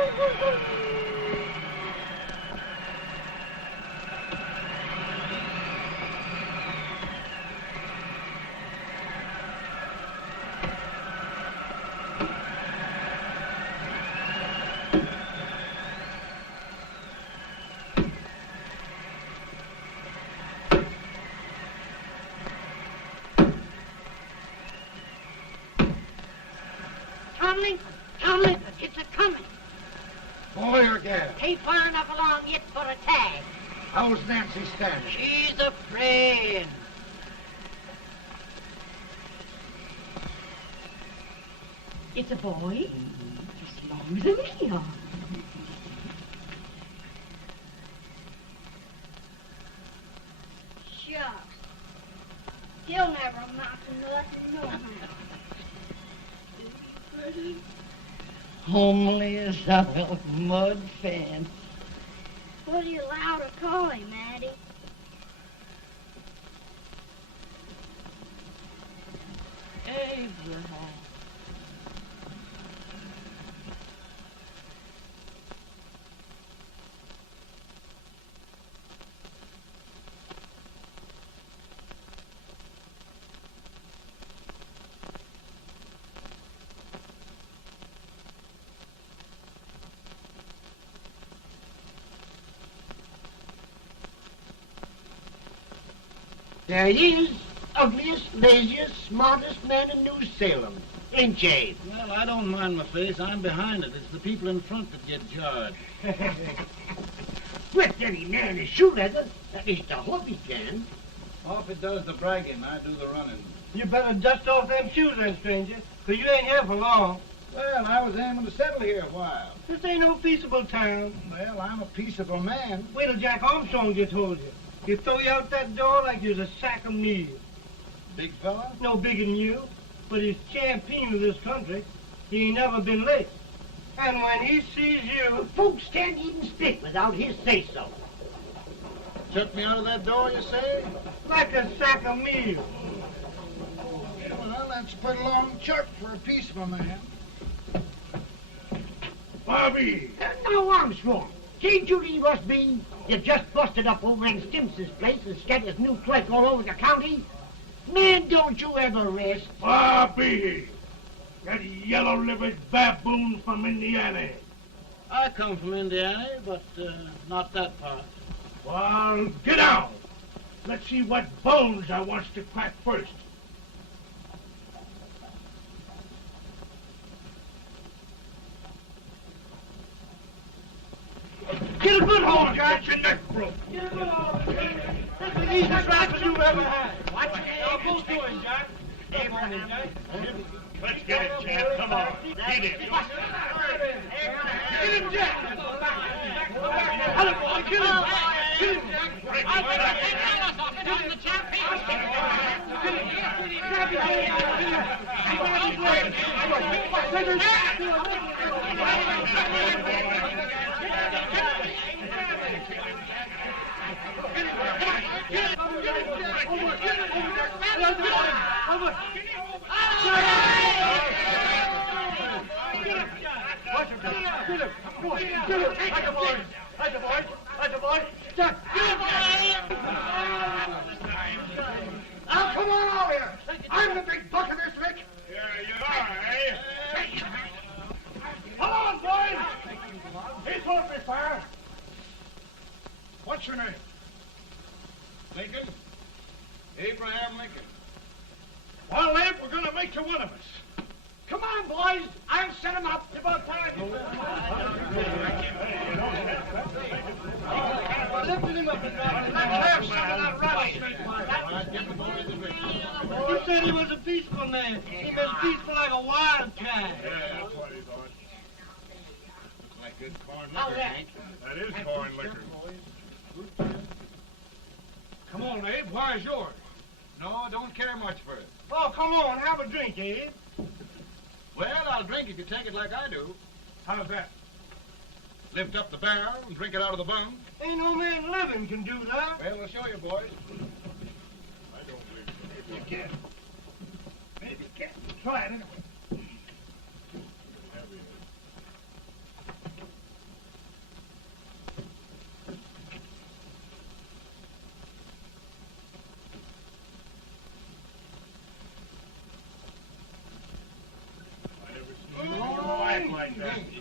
Tomlin, it's a-coming. Boy or gal? Ain't far enough along yet for a tag. How's Nancy standing? She's afraid. It's a boy, as long as a me are. Shucks. He'll never amount to nothing, no how. Homely as a mud fence. What do you allow to call him, Addie? Abraham. There he is, ugliest, laziest, smartest man in New Salem. Ain't ye? Well, I don't mind my face. I'm behind it. It's the people in front that get jarred. With any man is shoe leather. At least I hope he can. Off it does the bragging. I do the running. You better dust off them shoes then, stranger, 'cause you ain't here for long. Well, I was aiming to settle here a while. This ain't no peaceable town. Well, I'm a peaceable man. Wait till Jack Armstrong gets hold of you. He'll throw you out that door like you're a sack of meal. Big fella? No bigger than you, but he's champion of this country. He ain't never been late. And when he sees you... Folks can't even speak without his say-so. Shut me out of that door, you say? Like a sack of meal. Well, that's pretty long chart for a peaceable man. Bobby! Now, Armstrong, see Judy you must be. You just busted up over in Stimpson's place and scattered his new clerk all over the county. Man, don't you ever rest. Bobby! That yellow-livered baboon from Indiana. I come from Indiana, but not that part. Well, get out. Let's see what bones I wants to crack first. Get a good hold, Jack. Get your neck broke. Get a good hold. That's the easiest rifle you've ever had. Watch it. Now, go to him, Jack. Come on, Jack. Let's get it, Jack. Come on. Get it. Get him, Jack. Hello, boy. Kill him. Kill him, Jack. Break his back. Now, come on over here. I'm the big buck of this lick. Yeah, you are, eh? Come on, boys. He's open fire. What's your name? Lincoln? Abraham Lincoln. Well, Abe, we're going to make you one of us. Come on, boys. I'll set him up. It's about time. Lifting him up and driving him Let's out. have some of that rattlesnake. You said he was a peaceful man. He was peaceful like a wildcat. Yeah, that's what he thought. Looks like good corn How's liquor, that? Hank. That is corn liquor. Come on, Abe. Where's yours? No, don't care much for it. Oh, come on. Have a drink, Abe. Well, I'll drink if you take it like I do. How's that? Lift up the barrel and drink it out of the bung. Ain't no man living can do that. Well, we'll show you, boys. I don't believe so. Maybe you can. Maybe you can. Try it anyway.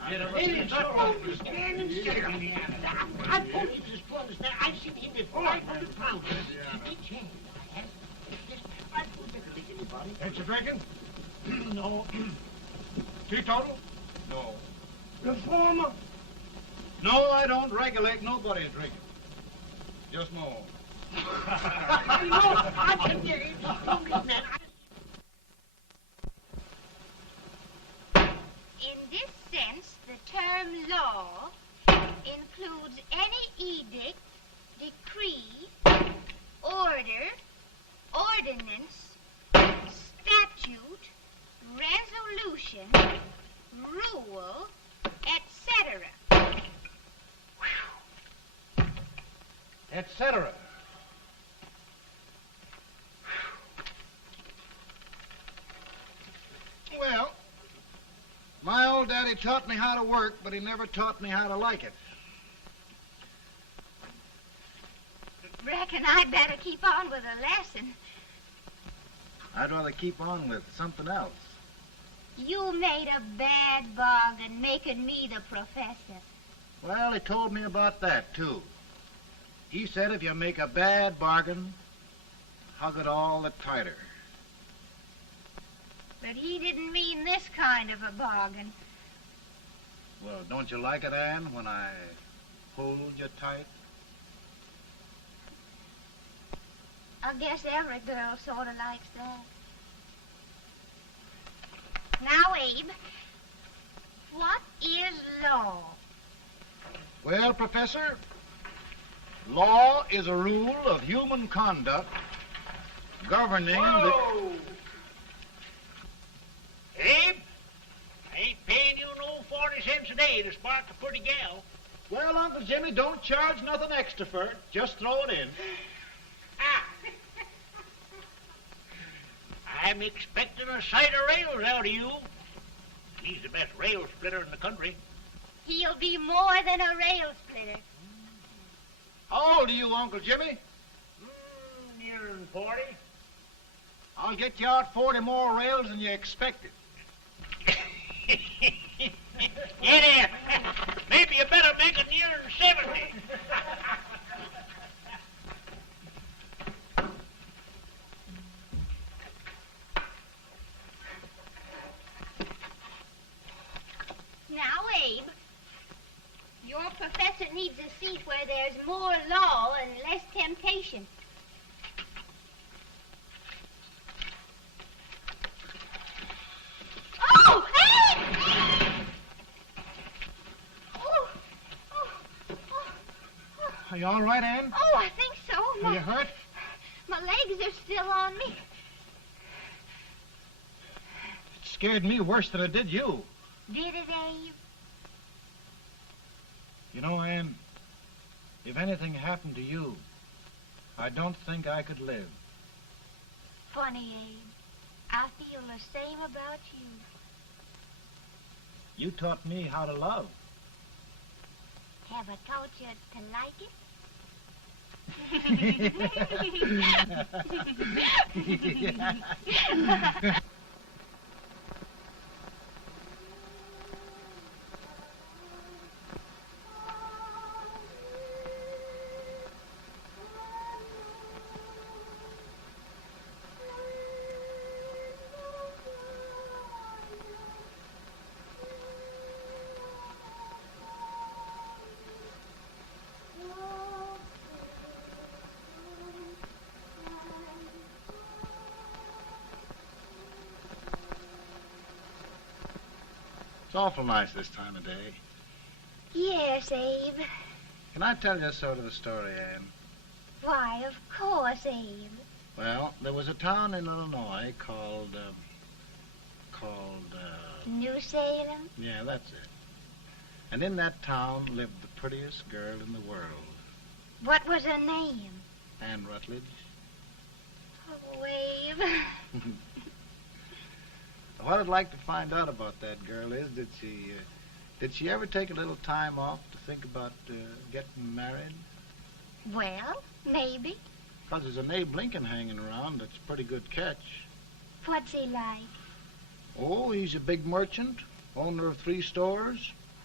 Stand and sit on me. I told you this to understand. I've seen him with 500 pounds. Each hand. I don't regulate anybody. Ain't you drinking? No. Teetotal? No. Reformer. No, I don't regulate nobody drinking. Just my own. I can get it. Man. In this sense, the term law includes any edict, decree, order, ordinance, statute, resolution, rule, etc. Etc. Well, my old daddy taught me how to work, but he never taught me how to like it. Reckon I'd better keep on with the lesson. I'd rather keep on with something else. You made a bad bargain making me the professor. Well, he told me about that, too. He said if you make a bad bargain, hug it all the tighter. But he didn't mean this kind of a bargain. Well, don't you like it, Anne, when I hold you tight? I guess every girl sort of likes that. Now, Abe, what is law? Well, Professor, law is a rule of human conduct governing Whoa! Abe, I ain't paying you no 40 cents a day to spark a pretty gal. Well, Uncle Jimmy, don't charge nothing extra for it. Just throw it in. Ah. I'm expecting a sight of rails out of you. He's the best rail splitter in the country. He'll be more than a rail splitter. How old are you, Uncle Jimmy? Nearing 40. I'll get you out 40 more rails than you expected. Get in. Maybe you better make it nearing 70. Now, Abe, your professor needs a seat where there's more law and less temptation. Oh, Abe! Are you all right, Anne? Oh, I think so. Are you hurt? My legs are still on me. It scared me worse than it did you. Did it, Abe? You know, Anne, if anything happened to you, I don't think I could live. Funny, Abe. I feel the same about you. You taught me how to love. Have I taught you to like it? It's awful nice this time of day. Yes, Abe. Can I tell you sort of a story, Anne? Why, of course, Abe. Well, there was a town in Illinois called, New Salem? yeah, that's it. And in that town lived the prettiest girl in the world, What was her name? Anne Rutledge. Oh, Abe. What I'd like to find out about that girl is, did she ever take a little time off to think about getting married? Well, maybe. Because there's an Abe Lincoln hanging around that's a pretty good catch. What's he like? Oh, he's a big merchant, owner of 3 stores.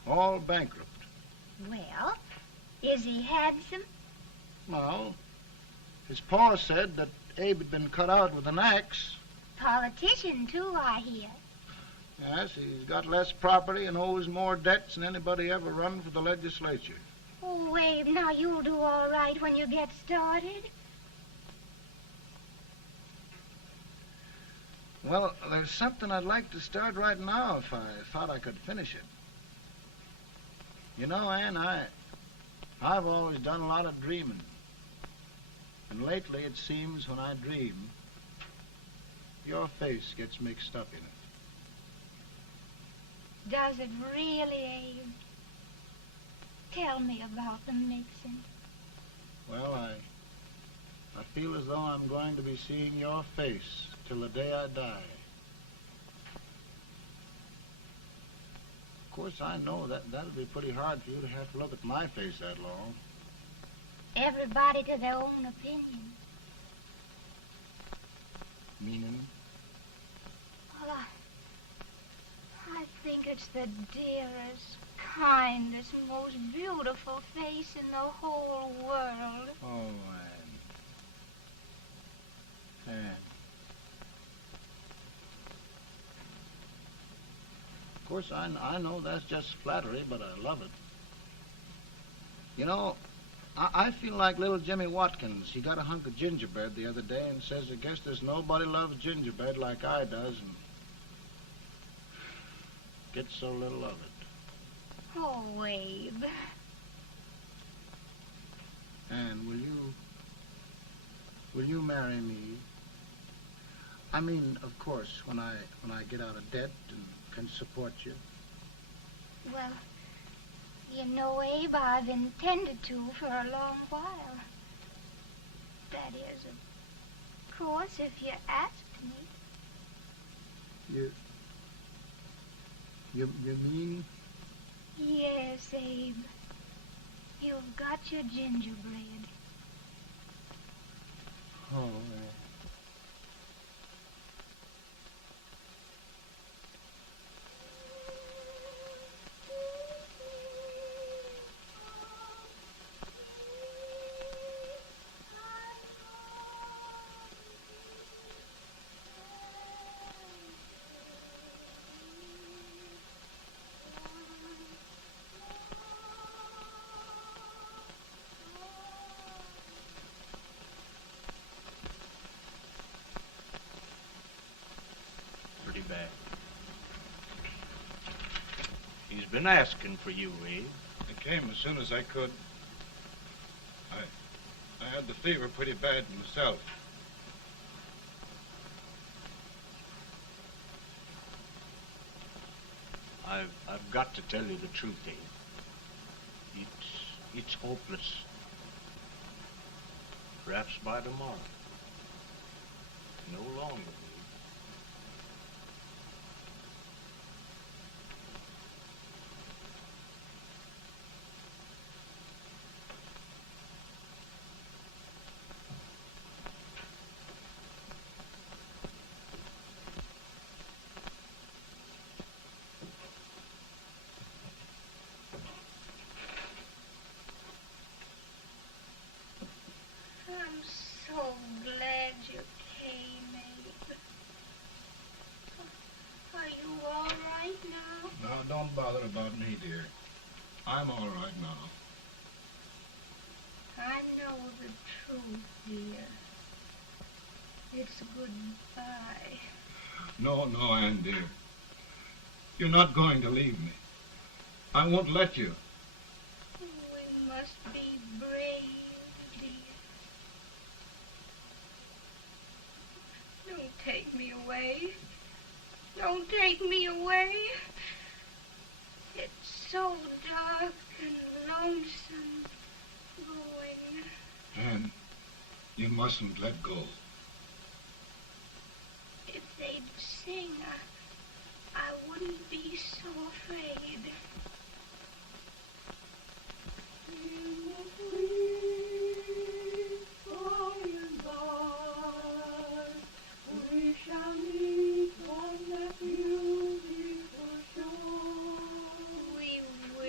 All bankrupt. Well, is he handsome? Well, his pa said that Abe had been cut out with an axe. Politician, too, I hear. Yes, he's got less property and owes more debts than anybody ever run for the legislature. Oh, Abe, now you'll do all right when you get started. Well, there's something I'd like to start right now if I thought I could finish it. You know, Ann, I've always done a lot of dreaming. And lately it seems when I dream, your face gets mixed up in it. Does it really, Abe? Tell me about the mixing. Well, I feel as though I'm going to be seeing your face till the day I die. Of course, I know that'll be pretty hard for you to have to look at my face that long. Everybody to their own opinion. Meaning? Well, I think it's the dearest, kindest, most beautiful face in the whole world. Oh, Ann. Of course, I know that's just flattery, but I love it. You know, I feel like little Jimmy Watkins. He got a hunk of gingerbread the other day and says, I guess there's nobody loves gingerbread like I does, and gets so little of it. Oh, Abe. Ann, will you marry me? I mean, of course, when I get out of debt and can support you. Well, you know, Abe, I've intended to for a long while. That is, of course, if you asked me. You mean? Yes, Abe. You've got your gingerbread. Oh, Pretty bad. He's been asking for you, Abe. I came as soon as I could. I had the fever pretty bad myself. I've got to tell you the truth, Abe. It's hopeless. Perhaps by tomorrow. No longer, Abe. I'm so glad you came, Abe. Are you all right now? No, don't bother about me, dear. I'm all right now. I know the truth, dear. It's goodbye. No, Ann, dear. You're not going to leave me. I won't let you. We must be brave, dear. Don't take me away. Don't take me away. It's so dark and lonesome going. Ann, you mustn't let go. If they'd sing, I wouldn't be so afraid. We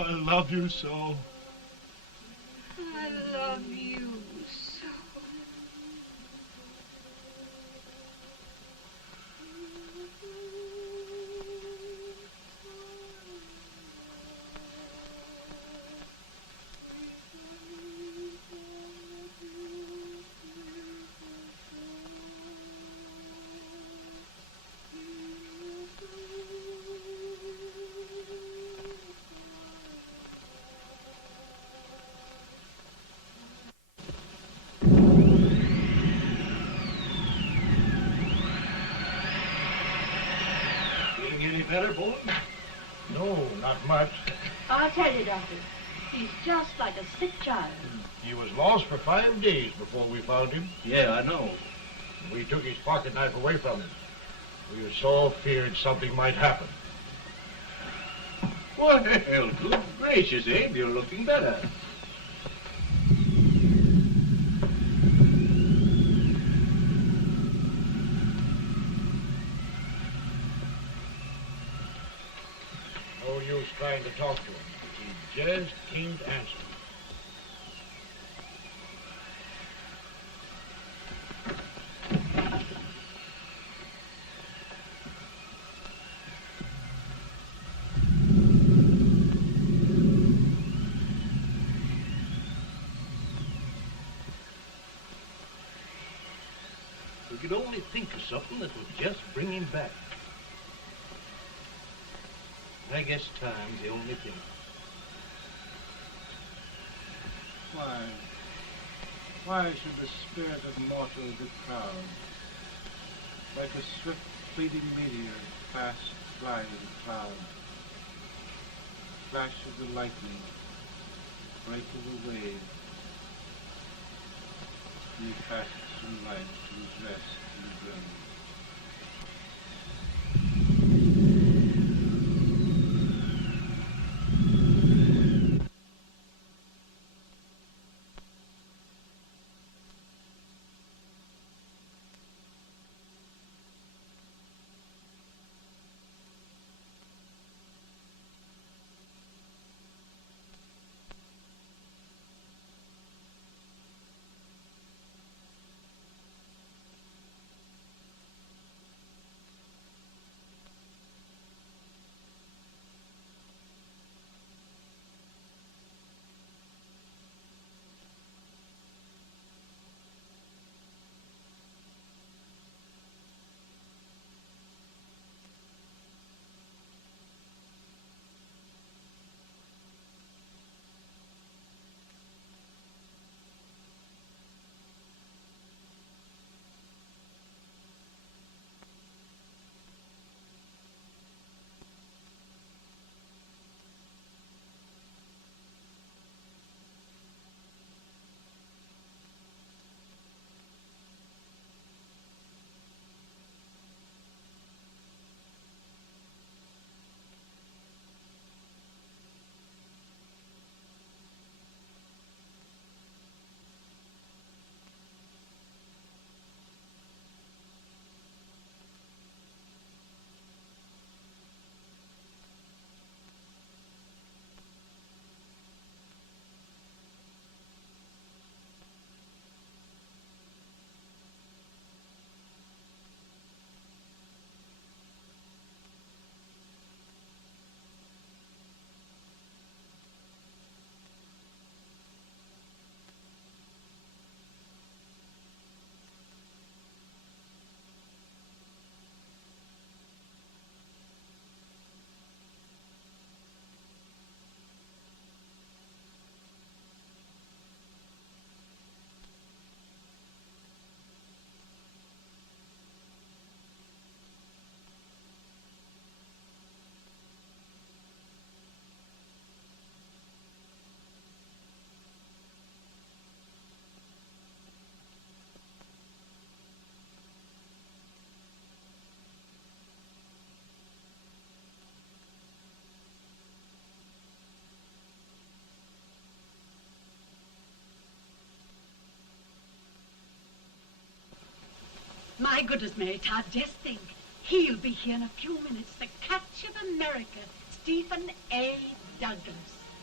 I love you so. I love you so. Feeling any better, boy? No, not much. I'll tell you, Doctor, he's just like a sick child. He was lost for 5 days before we found him. Yeah, I know. We took his pocket knife away from him. We were so feared something might happen. Well, good gracious, Abe, you're looking better. No use trying to talk to him. He just can't answer. We could only think of something that would just bring him back. I guess time's the only thing. Why should the spirit of mortal be proud? Like a swift fleeting meteor, fast flying cloud. Flash of the lightning, break of the wave. He passes from life to his rest in the grave. My goodness, Mary Todd, just think. He'll be here in a few minutes. The catch of America, Stephen A. Douglas.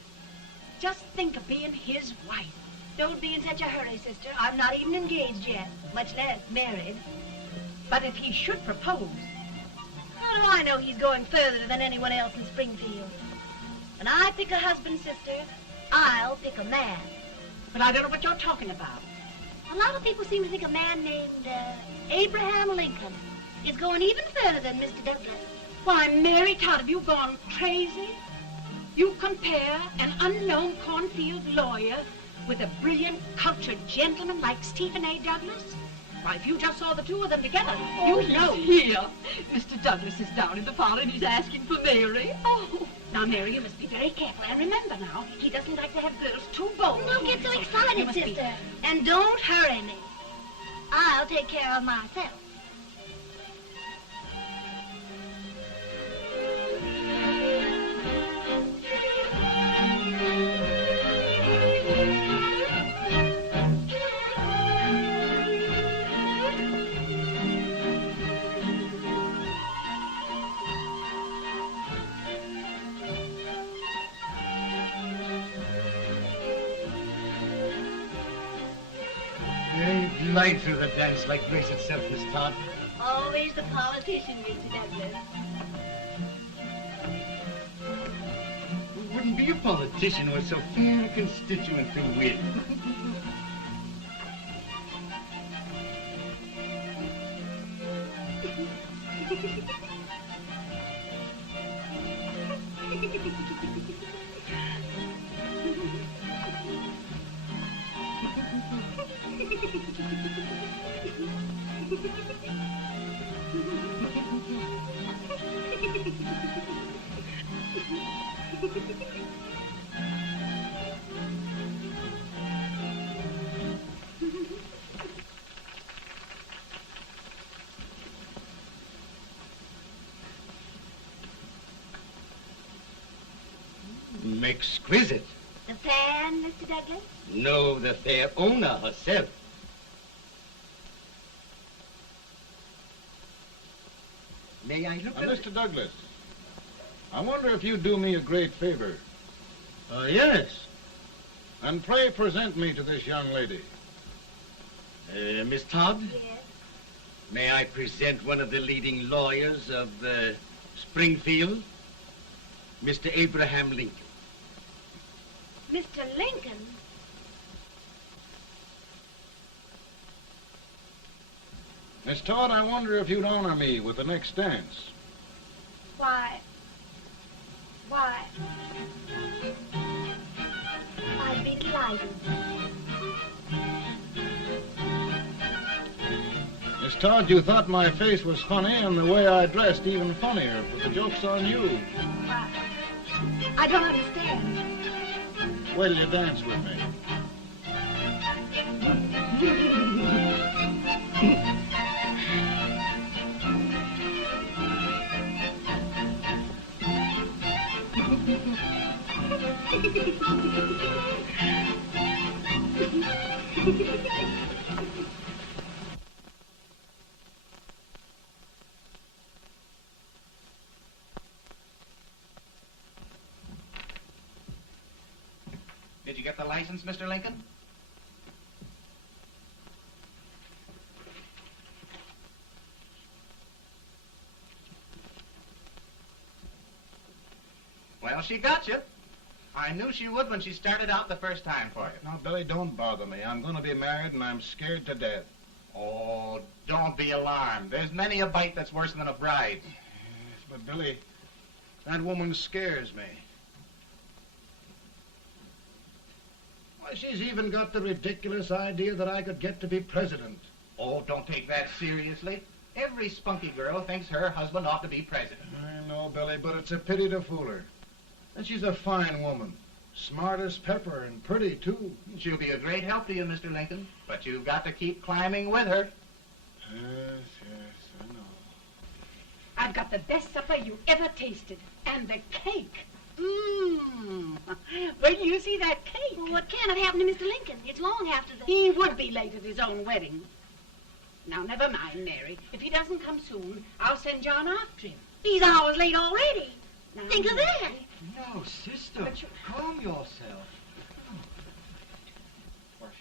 Just think of being his wife. Don't be in such a hurry, sister. I'm not even engaged yet, much less married. But if he should propose, How do I know he's going further than anyone else in Springfield? When I pick a husband, sister, I'll pick a man. but I don't know what you're talking about. A lot of people seem to think a man named Abraham Lincoln is going even further than Mr. Douglas. Why, Mary Todd, have you gone crazy? You compare an unknown cornfield lawyer with a brilliant, cultured gentleman like Stephen A. Douglas? Why, if you just saw the two of them together, you'd know. Here. Mr. Douglas is down in the parlor and he's asking for Mary. Oh, now, Mary, you must be very careful. And remember now, he doesn't like to have girls too bold. Don't get so You excited, must be- sister. And don't hurry me. I'll take care of myself. You glide through the dance like grace itself, Miss Todd. Always the politician, Mr. Douglas. Wouldn't be a politician with so fair a constituent to win. Exquisite. The fan, Mr. Douglas? No, the fair owner herself. May I look at Mr. Douglas, I wonder if you'd do me a great favor. Yes. And pray present me to this young lady. Miss Todd? Yes. May I present one of the leading lawyers of Springfield, Mr. Abraham Lincoln. Mr. Lincoln? Miss Todd, I wonder if you'd honor me with the next dance. Why, I'd be delighted. Miss Todd, you thought my face was funny and the way I dressed even funnier, but the joke's on you. I don't understand. Wait till you dance with me. Did you get the license, Mr. Lincoln? Well, she got you. I knew she would when she started out the first time for you. Now, Billy, don't bother me. I'm going to be married and I'm scared to death. Oh, don't be alarmed. There's many a bite that's worse than a bride. Yes, but Billy, that woman scares me. Why, she's even got the ridiculous idea that I could get to be president. Oh, don't take that seriously. Every spunky girl thinks her husband ought to be president. I know, Billy, but it's a pity to fool her. And she's a fine woman. Smart as pepper and pretty, too. She'll be a great help to you, Mr. Lincoln. But you've got to keep climbing with her. Yes, I know. I've got the best supper you ever tasted. And the cake. Mmm. Wait till you see that cake. Well, what can have happened to Mr. Lincoln? It's long after the... He would be late at his own wedding. Now, never mind, Mary. If he doesn't come soon, I'll send John after him. He's hours late already. Now, Think of that. No, sister, But you- calm yourself.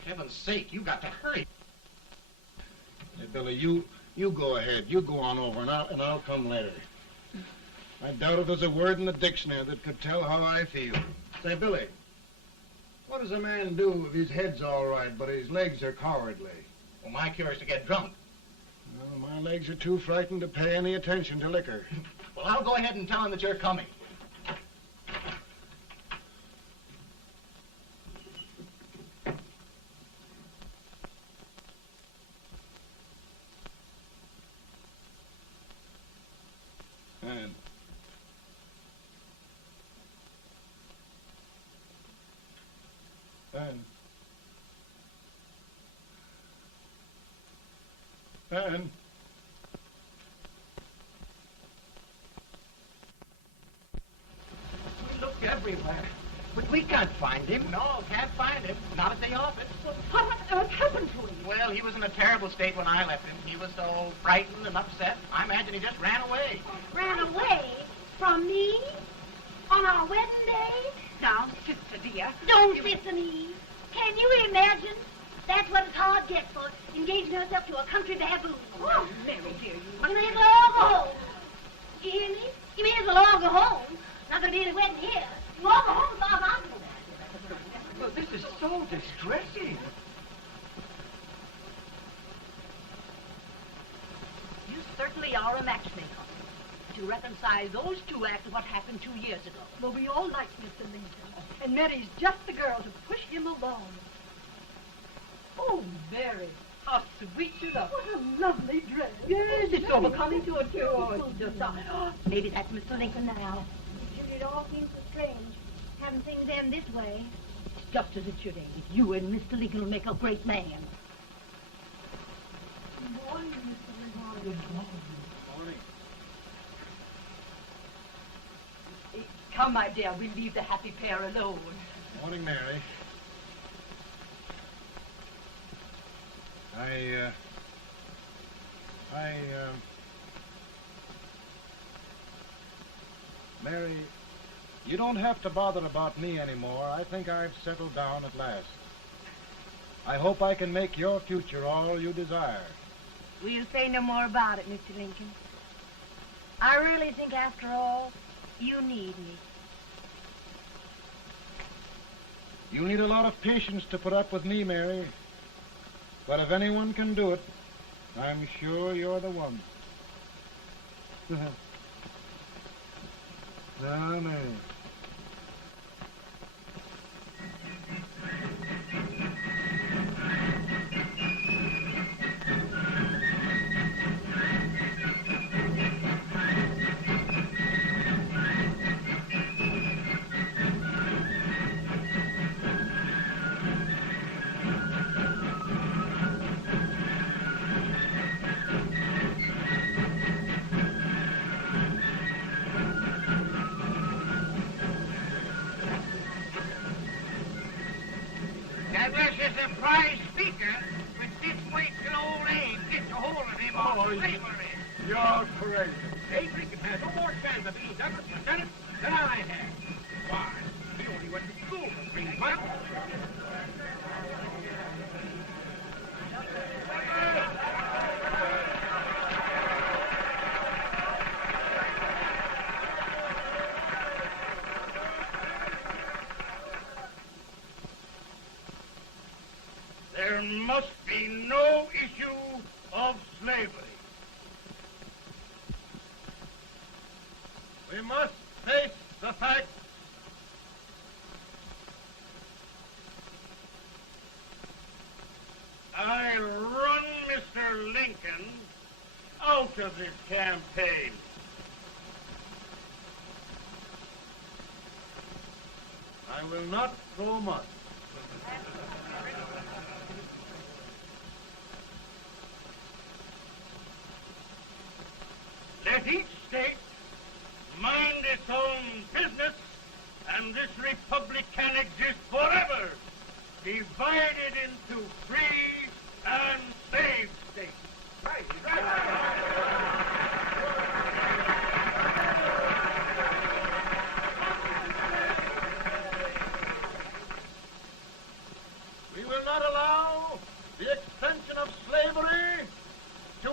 heaven's sake, you got to hurry. Hey, Billy, you go ahead. You go on over, and I'll come later. I doubt if there's a word in the dictionary that could tell how I feel. Say, Billy, what does a man do if his head's all right, but his legs are cowardly? Well, my cure is to get drunk. Well, my legs are too frightened to pay any attention to liquor. Well, I'll go ahead and tell him that you're coming. Ben. We looked everywhere, but we can't find him. No, can't find him. Not at the office. Well, what on earth happened to him? Well, he was in a terrible state when I left him. He was so frightened and upset. I imagine he just ran away. Ran away from me? On our wedding day? Now, sister dear. Don't listen, Eve. Can you imagine? That's what it's hard gets for engaging herself to a country baboon. Oh, Mary, dear, You may as well all go home. You hear me? You may as well all go home. Not gonna be any wedding here. You all go home as far as I'm concerned. Well, this is so distressing. You certainly are a matchmaker. To reconcile those two after what happened 2 years ago. Well, we all like Mr. Lincoln. And Mary's just the girl to push him along. Oh, Mary, how sweet you look. What a lovely dress. Yes, it's so becoming to her, too. Oh, it's just... Maybe that's Mr. Lincoln now. It all seems so strange, having things end this way. It's just as it should end. You and Mr. Lincoln will make a great man. Good morning, Mr. Lincoln. Good morning. Come, my dear, we'll leave the happy pair alone. Morning, Mary. Mary, you don't have to bother about me anymore. I think I've settled down at last. I hope I can make your future all you desire. We'll say no more about it, Mr. Lincoln. I really think, after all, you need me. You need a lot of patience to put up with me, Mary. But if anyone can do it, I'm sure you're the one. Now, Mary. Douglas is a prize speaker, but this way till old Abe gets a hold of him on slavery. You're crazy. Abe Lincoln has no more chance of being Douglas Lieutenant than I have. Why? He only went to school for 3 months. There must be no issue of slavery. We must face the fact I run Mr. Lincoln out of this campaign. I will not throw much. Let each state mind its own business, and this republic can exist forever, divided into free and slave states. Right, We will not allow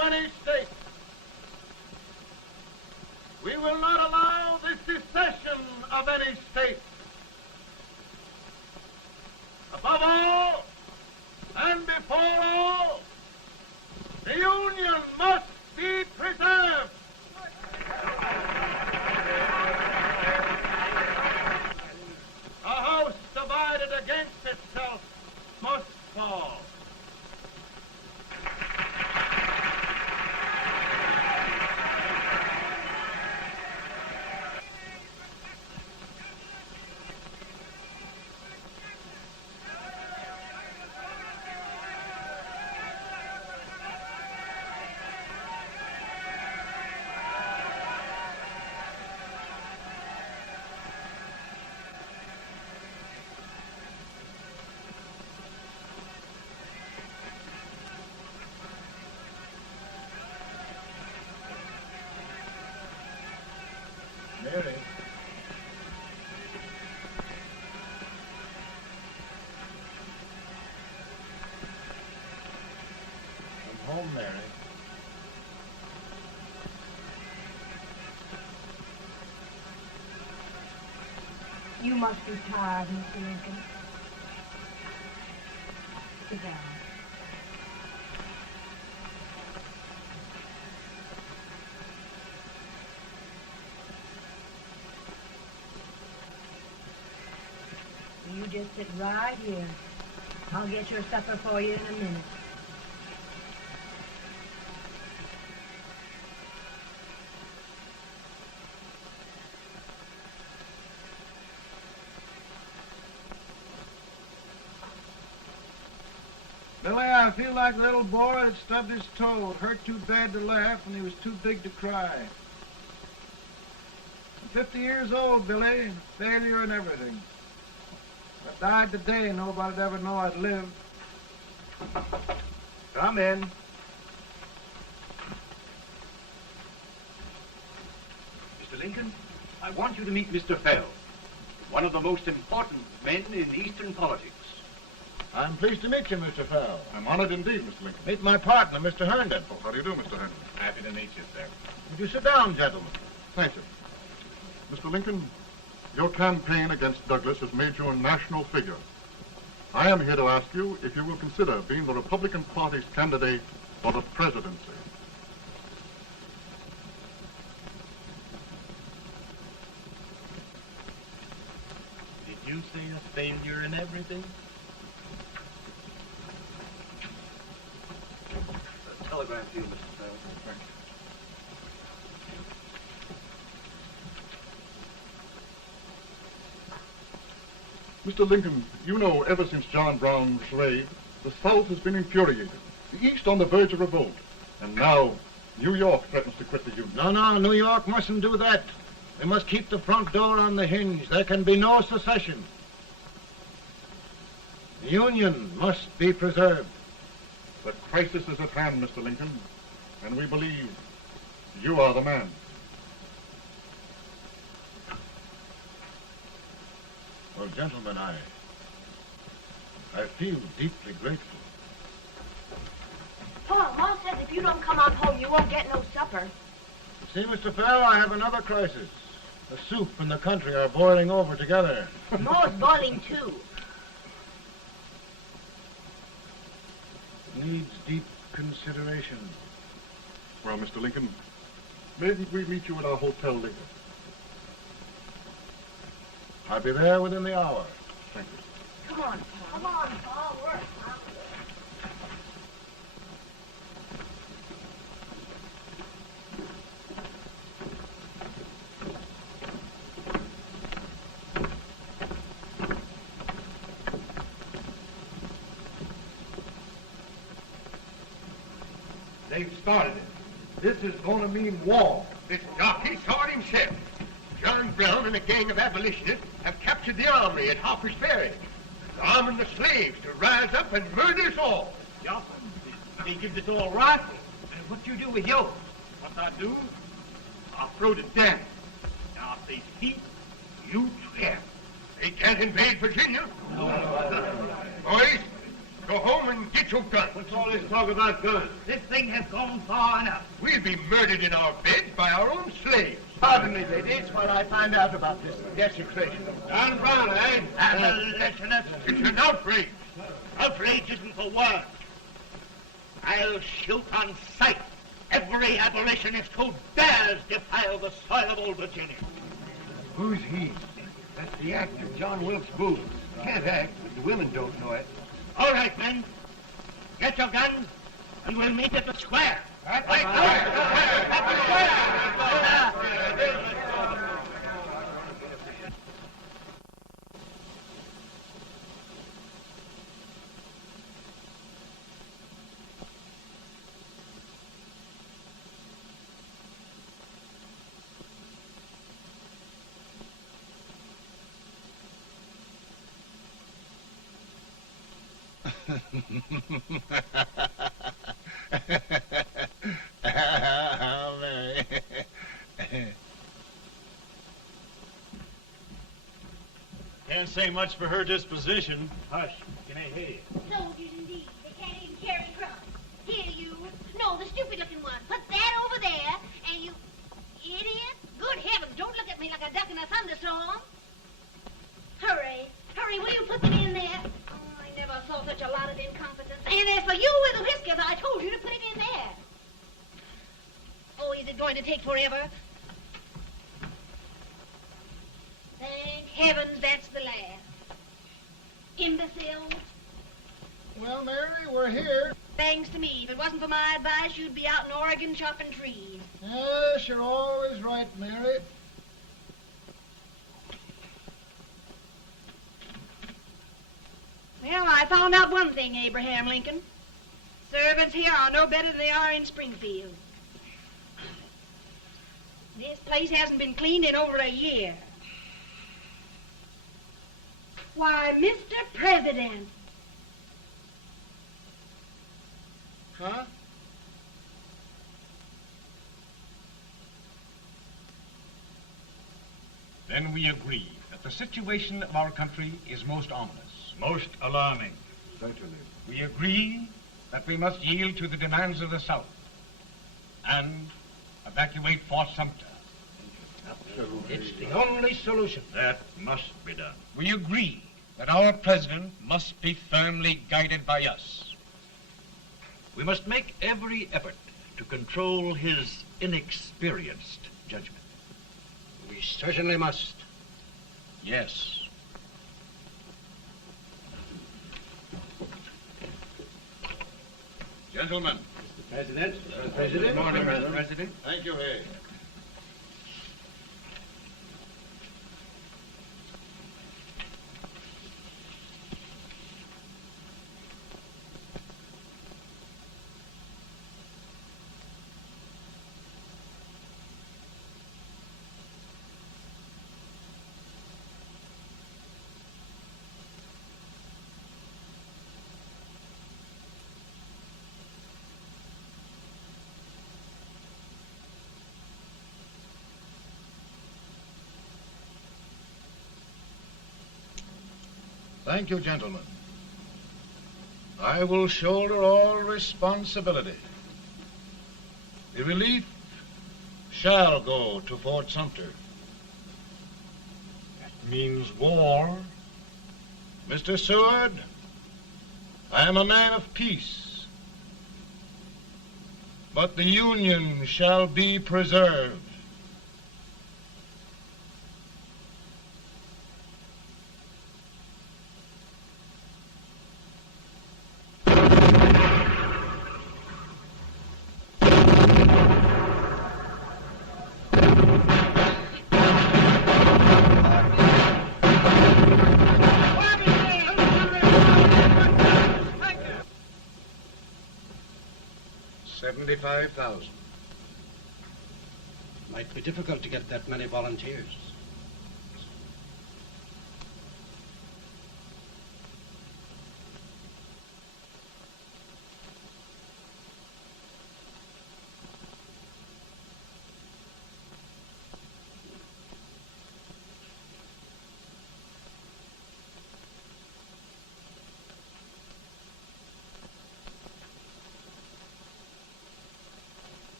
any state. We will not allow the secession of any state. Above all, and before all, the Union must be preserved. A house divided against itself must fall. Mary. I'm home, Mary. You must be tired, Mr. Lincoln. Sit down. You just sit right here. I'll get your supper for you in a minute. Billy, I feel like a little boy that stubbed his toe. It hurt too bad to laugh and he was too big to cry. I'm 50 years old, Billy. Failure and everything. If I died today, nobody'd ever know I'd lived. Come in. Mr. Lincoln, I want you to meet Mr. Fell, one of the most important men in Eastern politics. I'm pleased to meet you, Mr. Fell. I'm honored indeed, Mr. Lincoln. Meet my partner, Mr. Herndon. Oh, how do you do, Mr. Herndon? Happy to meet you, sir. Would you sit down, gentlemen? Thank you. Mr. Lincoln, your campaign against Douglas has made you a national figure. I am here to ask you if you will consider being the Republican Party's candidate for the presidency. Did you say a failure in everything? A telegram to you, Mr. Fell. Mr. Lincoln, you know ever since John Brown was slaved, the South has been infuriated, the East on the verge of revolt, and now New York threatens to quit the Union. No, New York mustn't do that. We must keep the front door on the hinge. There can be no secession. The Union must be preserved. The crisis is at hand, Mr. Lincoln, and we believe you are the man. Well, gentlemen, I feel deeply grateful. Paul, Ma says if you don't come on home, you won't get no supper. See, Mr. Fell, I have another crisis. The soup and the country are boiling over together. Ma's boiling too. Needs deep consideration. Well, Mr. Lincoln, maybe we meet you at our hotel later. I'll be there within the hour. Thank you. Come on, Paul. Come on, Paul. We're hungry. They've started it. This is going to mean war. This jockey saw it himself. John Brown and a gang of abolitionists have captured the armory at Harper's Ferry, arming the slaves to rise up and murder us all. Yup. They give us all rifles. And what you do with yours? What I do? I'll throw the down. Now, if they speak, you trap. They can't invade Virginia. Boys, Go home and get your gun. What's all this talk about guns? This thing has gone far enough. We'll be murdered in our beds by our own slaves. Pardon me, ladies, while I find out about this desecration. John Brown, eh? Abolitionist. It's an outrage. Outrage isn't the word. I'll shoot on sight every abolitionist who dares defile the soil of old Virginia. Who's he? That's the actor, John Wilkes Booth. Can't act, but the women don't know it. All right, men. Get your guns, and we'll meet at the square. At the Can't say much for her disposition. Hush. Can I hear you? Soldiers indeed. They can't even carry crumbs. Here, you. No, the stupid-looking one. Put that over there, and you... Idiot. Good heavens, don't look at me like a duck in a thunderstorm. Hurry. Hurry, will you put them in there? Oh, I never saw such a lot of incompetence. And as for you with the whiskers, I told you to put it in there. Oh, is it going to take forever? Thank heavens that's the last. Imbecile. Well, Mary, we're here. Thanks to me. If it wasn't for my advice, you'd be out in Oregon chopping trees. Yes, you're always right, Mary. Well, I found out one thing, Abraham Lincoln. Servants here are no better than they are in Springfield. This place hasn't been cleaned in over a year. Why, Mr. President. Huh? Then we agree that the situation of our country is most ominous. Most alarming. Certainly. We agree that we must yield to the demands of the South and evacuate Fort Sumter. It's the only solution. That must be done. We agree that our president must be firmly guided by us. We must make every effort to control his inexperienced judgment. We certainly must. Yes. Gentlemen. Mr. President. Mr. President. Good morning, Mr. President. Thank you, Hay. Thank you, gentlemen. I will shoulder all responsibility. The relief shall go to Fort Sumter. That means war. Mr. Seward, I am a man of peace, but the Union shall be preserved. $75,000. Might be difficult to get that many volunteers.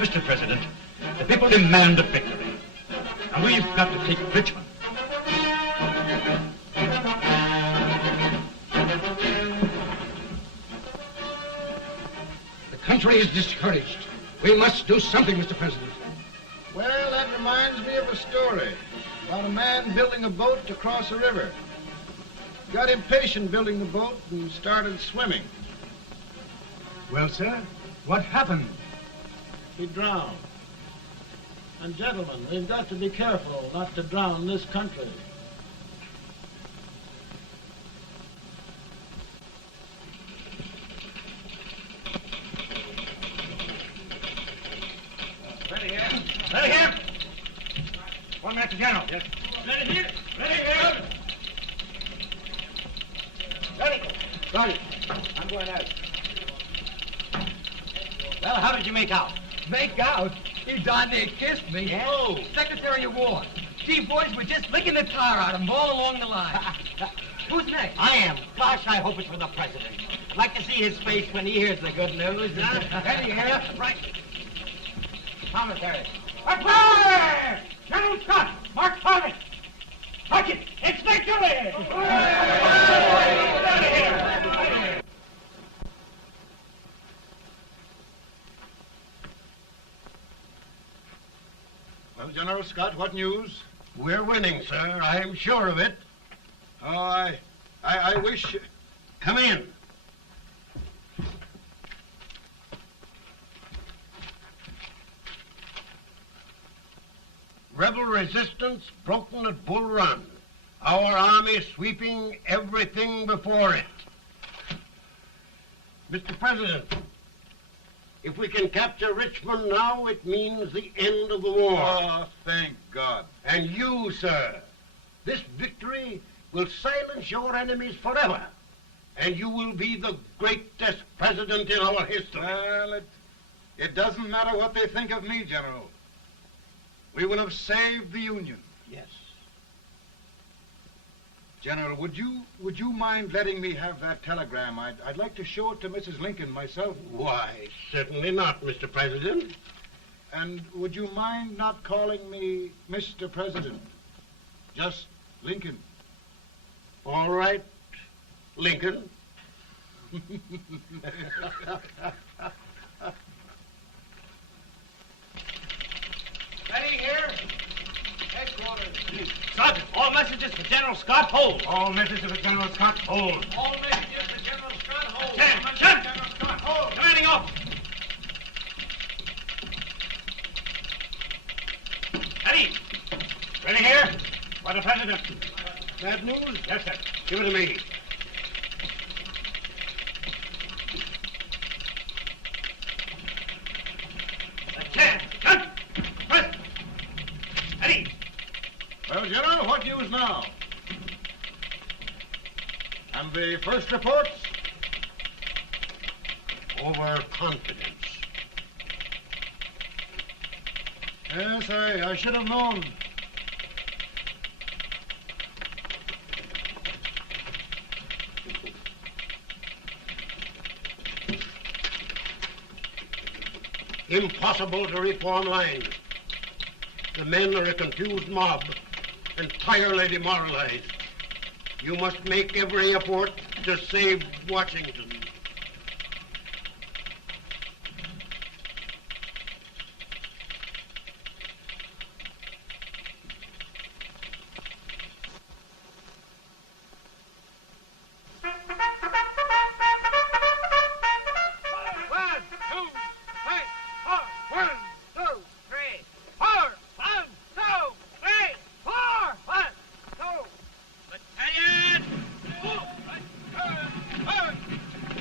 Mr. President, the people demand a victory. And we've got to take Richmond. The country is discouraged. We must do something, Mr. President. Well, that reminds me of a story about a man building a boat to cross a river. Got impatient building the boat and started swimming. Well, sir, what happened? He drowned. And gentlemen, we've got to be careful not to drown this country. Ready here. Ready here. One minute to General. Yes. Ready here. Ready here. Ready. Ready. I'm going out. Well, how did you make out? Make out? He darn near kissed me. Yeah? Oh, Secretary of War. Gee, boys, we're just licking the tar out of him all along the line. Who's next? I am. Gosh, I hope it's for the president. I'd like to see his face when he hears the good news, huh? Ready here. Right. Commissary. Fire! General Scott, Mark Harvey. Touch it. It's victory! Ready here. Well, General Scott, what news? We're winning, sir. I'm sure of it. Oh, I wish... Come in. Rebel resistance broken at Bull Run. Our army sweeping everything before it. Mr. President, if we can capture Richmond now, it means the end of the war. Oh, thank God. And you, sir, this victory will silence your enemies forever. And you will be the greatest president in our history. Well, it doesn't matter what they think of me, General. We will have saved the Union. Yes. General, would you mind letting me have that telegram? I'd like to show it to Mrs. Lincoln myself. Why, certainly not, Mr. President. And would you mind not calling me Mr. President? Just Lincoln. All right, Lincoln. Ready here. Headquarters. Sergeant, all messages for General Scott, hold. All messages for General Scott, hold. All messages for General Scott, hold. General Scott, hold. Commanding officer. Ready. Ready here. For the President. Bad news? Yes, sir. Give it to me. Well, General, what news now? And the first reports? Overconfidence. Yes, I should have known. Impossible to reform lines. The men are a confused mob, entirely demoralized. You must make every effort to save Washington.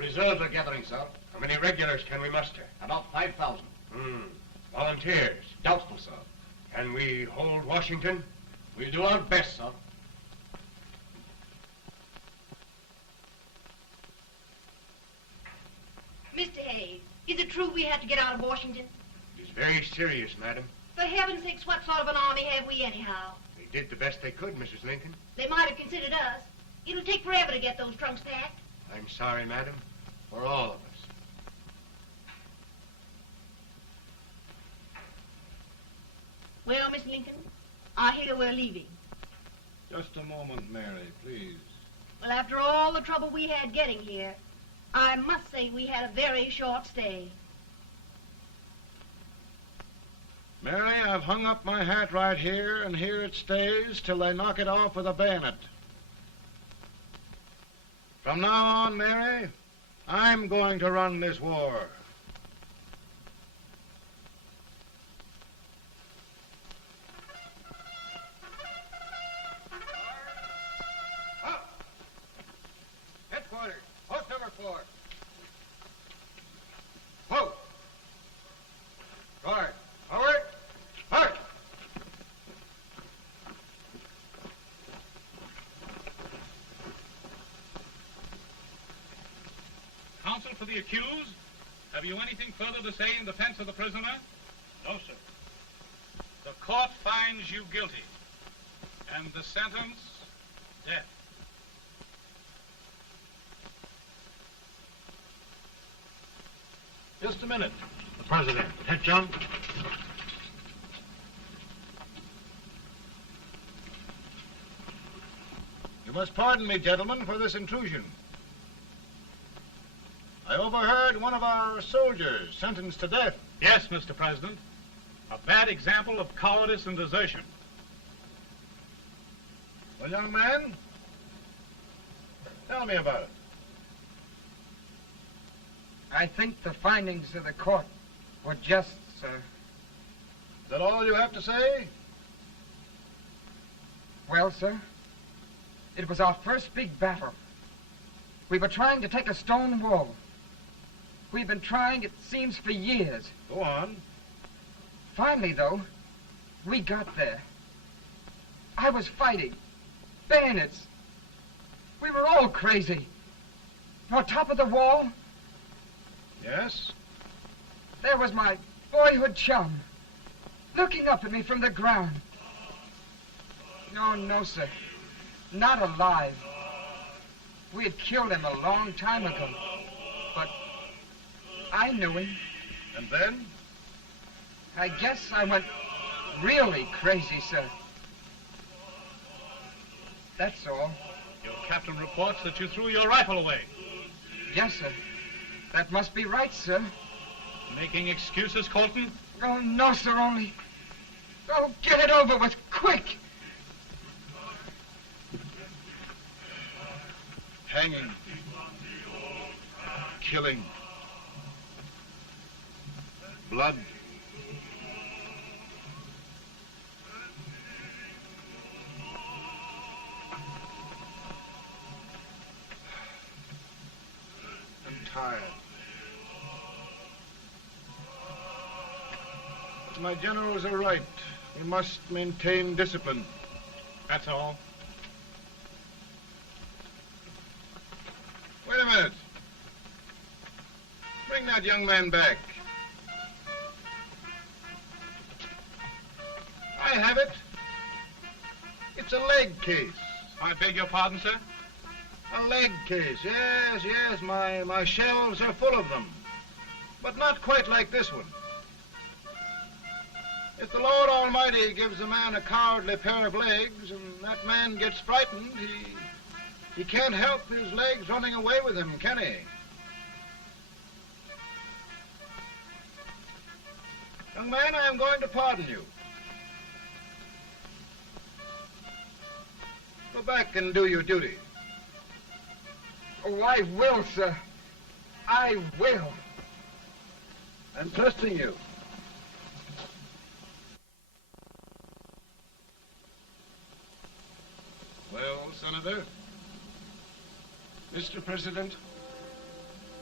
Results are gathering, sir. How many regulars can we muster? About 5,000. Volunteers? Doubtful, sir. Can we hold Washington? We'll do our best, sir. Mr. Hayes, is it true we have to get out of Washington? It is very serious, madam. For heaven's sakes, what sort of an army have we anyhow? They did the best they could, Mrs. Lincoln. They might have considered us. It'll take forever to get those trunks packed. I'm sorry, madam, for all of us. Well, Miss Lincoln, I hear we're leaving. Just a moment, Mary, please. Well, after all the trouble we had getting here, I must say we had a very short stay. Mary, I've hung up my hat right here, and here it stays till they knock it off with a bayonet. From now on, Mary, I'm going to run this war. Headquarters, post number 4. Whoa! Guard, forward, march! Counsel for the accused, have you anything further to say in defense of the prisoner? No, sir. The court finds you guilty, and the sentence, death. Just a minute. The President. Attention. You must pardon me, gentlemen, for this intrusion. I overheard one of our soldiers sentenced to death. Yes, Mr. President. A bad example of cowardice and desertion. Well, young man, tell me about it. I think the findings of the court were just, sir. Is that all you have to say? Well, sir, it was our first big battle. We were trying to take a stone wall. We've been trying, it seems, for years. Go on. Finally, though, we got there. I was fighting. Bayonets. We were all crazy. On top of the wall, Yes? there was my boyhood chum, looking up at me from the ground. No, sir. Not alive. We had killed him a long time ago. But I knew him. And then? I guess I went really crazy, sir. That's all. Your captain reports that you threw your rifle away. Yes, sir. That must be right, sir. Making excuses, Colton? Oh, no, sir, only... Oh, get it over with, quick! Hanging. Killing. Blood. I'm tired. My generals are right. We must maintain discipline. That's all. Wait a minute. Bring that young man back. I have it. It's a leg case. I beg your pardon, sir? A leg case, yes. My shelves are full of them. But not quite like this one. If the Lord Almighty gives a man a cowardly pair of legs and that man gets frightened, he can't help his legs running away with him, can he? Young man, I am going to pardon you. Go back and do your duty. Oh, I will, sir. I will. I'm trusting you. Well, Senator? Mr. President,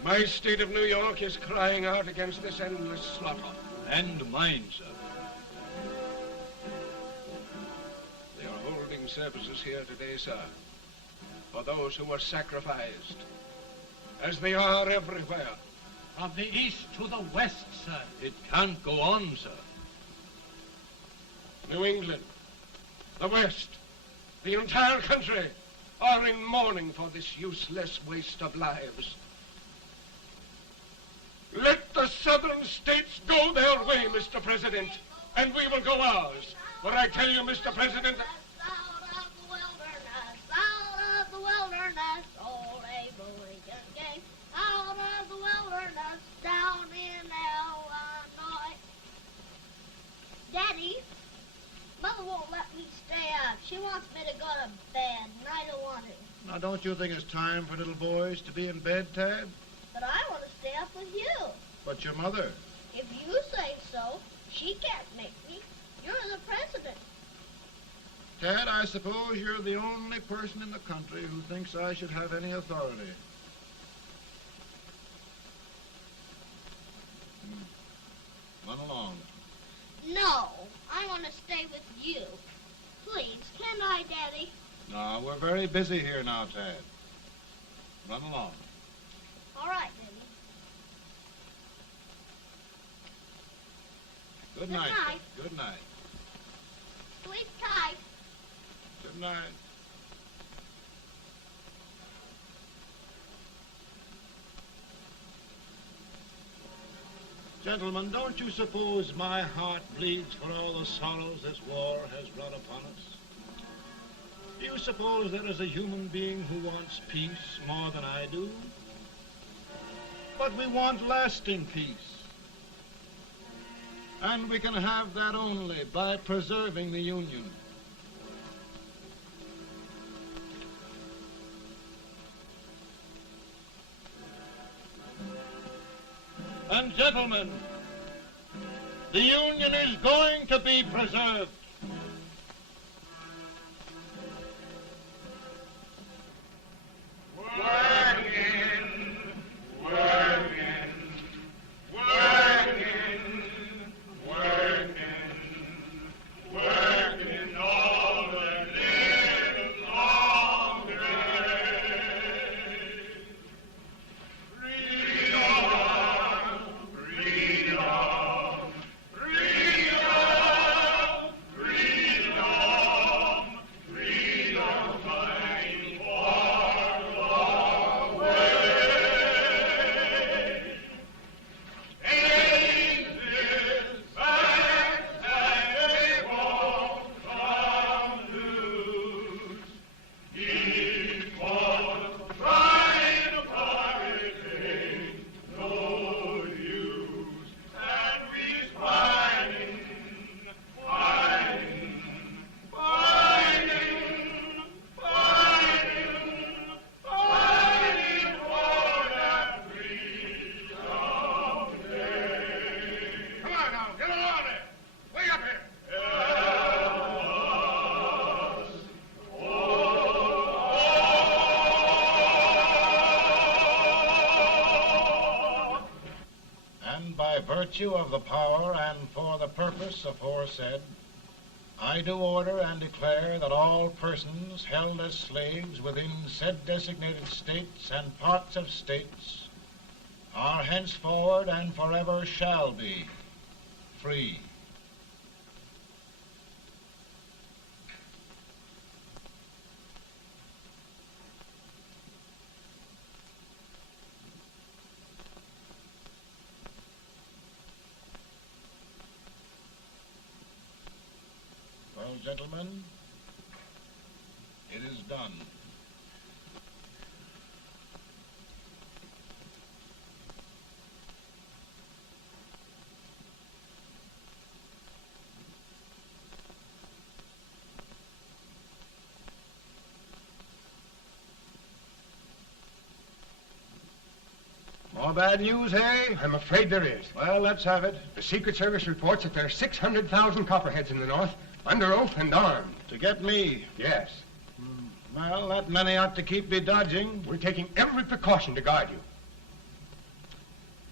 My state of New York is crying out against this endless slaughter. And mine, sir. They are holding services here today, sir, for those who were sacrificed, as they are everywhere. From the east to the west, sir. It can't go on, sir. New England, the West, the entire country are in mourning for this useless waste of lives. Let the southern states go their way, Mr. President, and we will go ours. For I tell you, Mr. President, Out of the wilderness, old Abe Lincoln came. Out of the wilderness, down in Illinois. Daddy, Mother won't let me stay up. She wants me to go to bed, and I don't want to. Now, don't you think it's time for little boys to be in bed, Tad? But I want to stay up with you. But your mother. If you say so, she can't make me. You're the president. Tad, I suppose you're the only person in the country who thinks I should have any authority. Run along. No, I want to stay with you. Please, can I, Daddy? No, we're very busy here now, Tad. Run along. All right, Daddy. Good Good night. night. Good night. Sleep tight. Good night. Gentlemen, don't you suppose my heart bleeds for all the sorrows this war has brought upon us? Do you suppose there is a human being who wants peace more than I do? But we want lasting peace. And we can have that only by preserving the Union. And gentlemen, the Union is going to be preserved. Virtue of the power and for the purpose aforesaid, I do order and declare that all persons held as slaves within said designated states and parts of states are henceforward and forever shall be free. Well, gentlemen, it is done. More bad news, hey? I'm afraid there is. Well, let's have it. The Secret Service reports that there are 600,000 copperheads in the North, under oath and armed. To get me? Yes. Well, that many ought to keep me dodging. We're taking every precaution to guard you.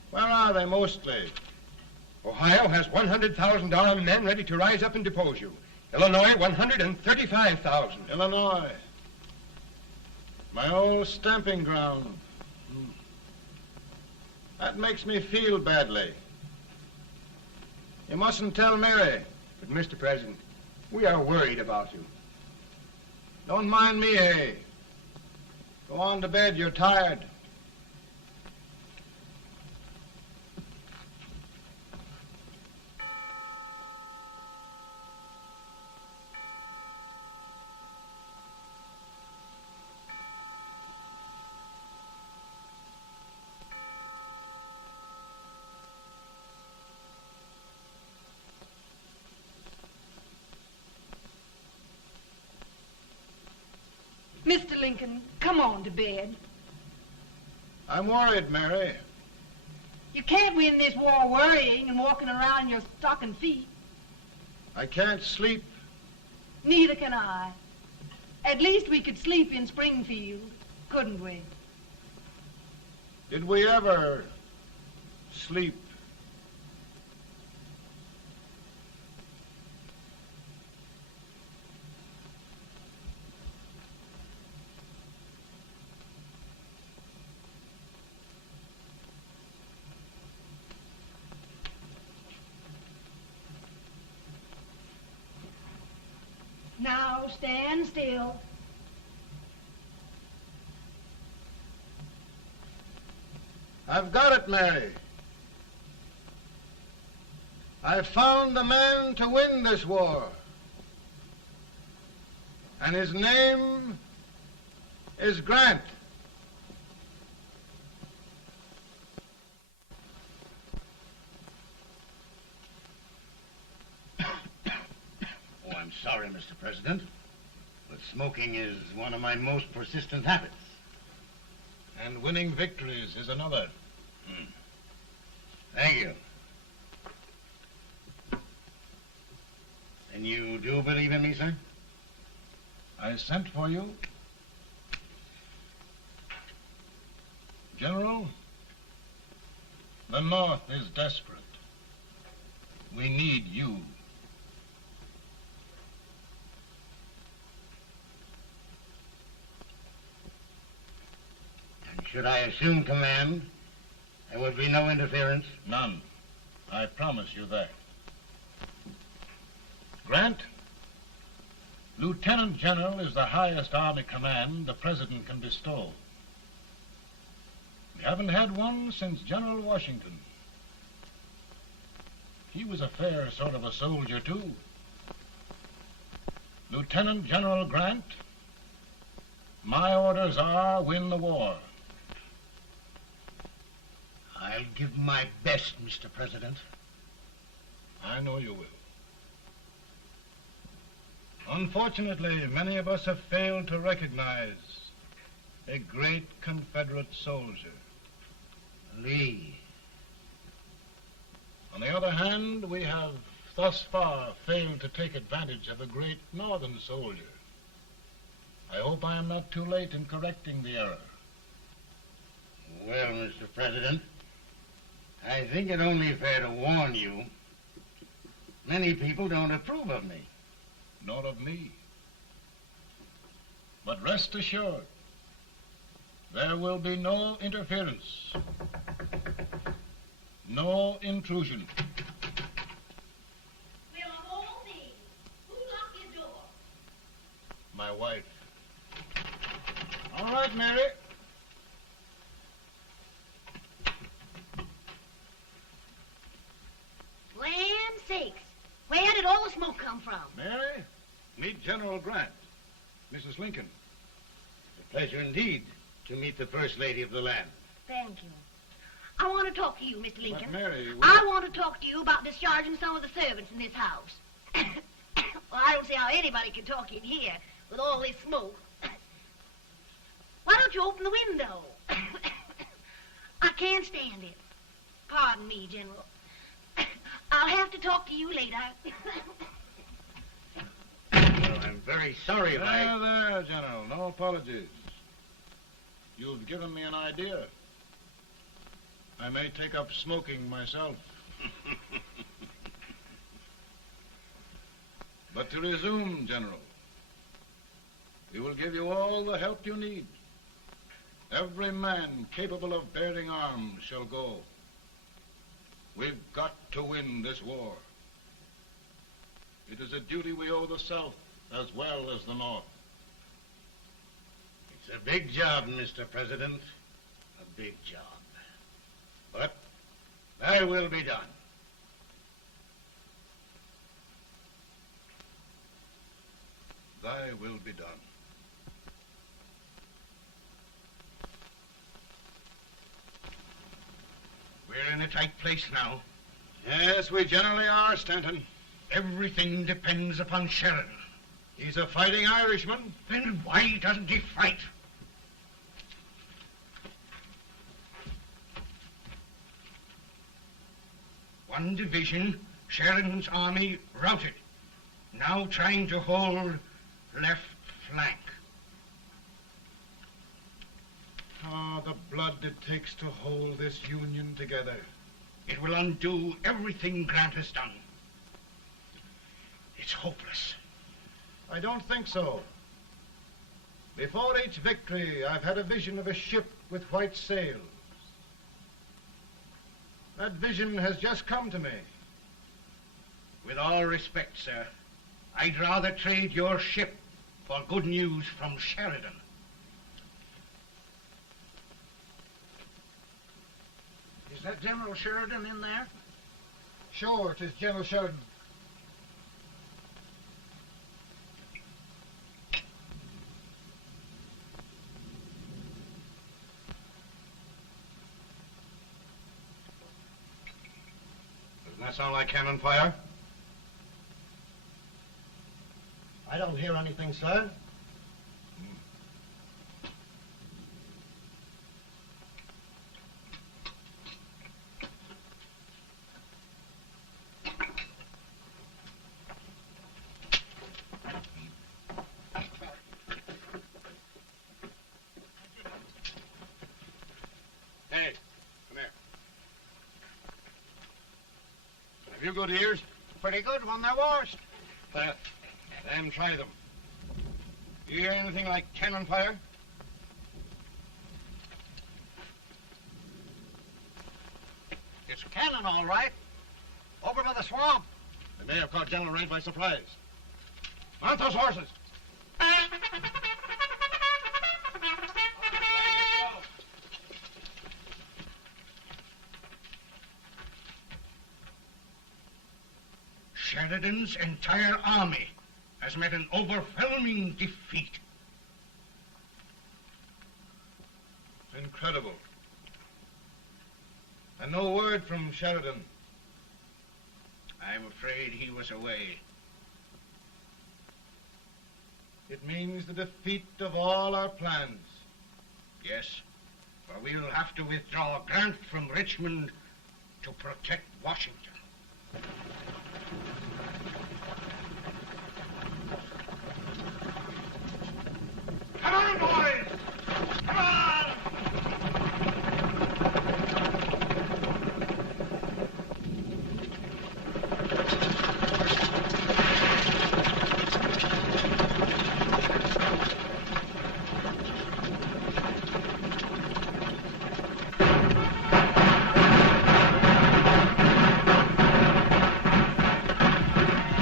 Where are they mostly? Ohio has $100,000 men ready to rise up and depose you. Illinois, 135,000. Illinois. My old stamping ground. That makes me feel badly. You mustn't tell Mary. But, Mr. President, we are worried about you. Don't mind me, eh? Go on to bed, you're tired. Mr. Lincoln, come on to bed. I'm worried, Mary. You can't win this war worrying and walking around in your stocking feet. I can't sleep. Neither can I. At least we could sleep in Springfield, couldn't we? Did we ever sleep? Now stand still. I've got it, Mary. I've found the man to win this war. And his name is Grant. Oh, I'm sorry, Mr. President, but smoking is one of my most persistent habits. And winning victories is another. Thank you. And you do believe in me, sir? I sent for you. General, the North is desperate. We need you. And should I assume command, there would be no interference? None. I promise you that. Grant, Lieutenant General is the highest army command the President can bestow. We haven't had one since General Washington. He was a fair sort of a soldier, too. Lieutenant General Grant, my orders are win the war. I'll give my best, Mr. President. I know you will. Unfortunately, many of us have failed to recognize a great Confederate soldier. Lee. On the other hand, we have thus far failed to take advantage of a great Northern soldier. I hope I am not too late in correcting the error. Well, Mr. President, I think it only fair to warn you. Many people don't approve of me. Nor of me. But rest assured, there will be no interference, no intrusion. Well, of all things, who locked your door? My wife. All right, Mary. Land sakes, where did all the smoke come from? Mary, meet General Grant, Mrs. Lincoln. It's a pleasure indeed to meet the First Lady of the land. Thank you. I want to talk to you, Mr. Lincoln. But Mary, I want to talk to you about discharging some of the servants in this house. Well, I don't see how anybody can talk in here with all this smoke. Why don't you open the window? I can't stand it. Pardon me, General. I'll have to talk to you later. Well, I'm very sorry if There, General. No apologies. You've given me an idea. I may take up smoking myself. But to resume, General, we will give you all the help you need. Every man capable of bearing arms shall go. We've got to win this war. It is a duty we owe the South as well as the North. It's a big job, Mr. President. A big job. But thy will be done. Thy will be done. We're in a tight place now. Yes, we generally are, Stanton. Everything depends upon Sheridan. He's a fighting Irishman. Then why doesn't he fight? One division, Sheridan's army, routed. Now trying to hold left flank. Ah, the blood it takes to hold this Union together. It will undo everything Grant has done. It's hopeless. I don't think so. Before each victory, I've had a vision of a ship with white sails. That vision has just come to me. With all respect, sir, I'd rather trade your ship for good news from Sheridan. Is that General Sheridan in there? Sure, it is General Sheridan. Doesn't that sound like cannon fire? I don't hear anything, sir. Hey, come here. Have you good ears? Pretty good when they're washed. Then try them. You hear anything like cannon fire? It's cannon, all right. Over by the swamp. They may have caught General Range by surprise. Mount those horses. Sheridan's entire army has met an overwhelming defeat. Incredible. And no word from Sheridan. I'm afraid he was away. It means the defeat of all our plans. Yes, for we'll have to withdraw Grant from Richmond to protect Washington. Come on, boys! Come on!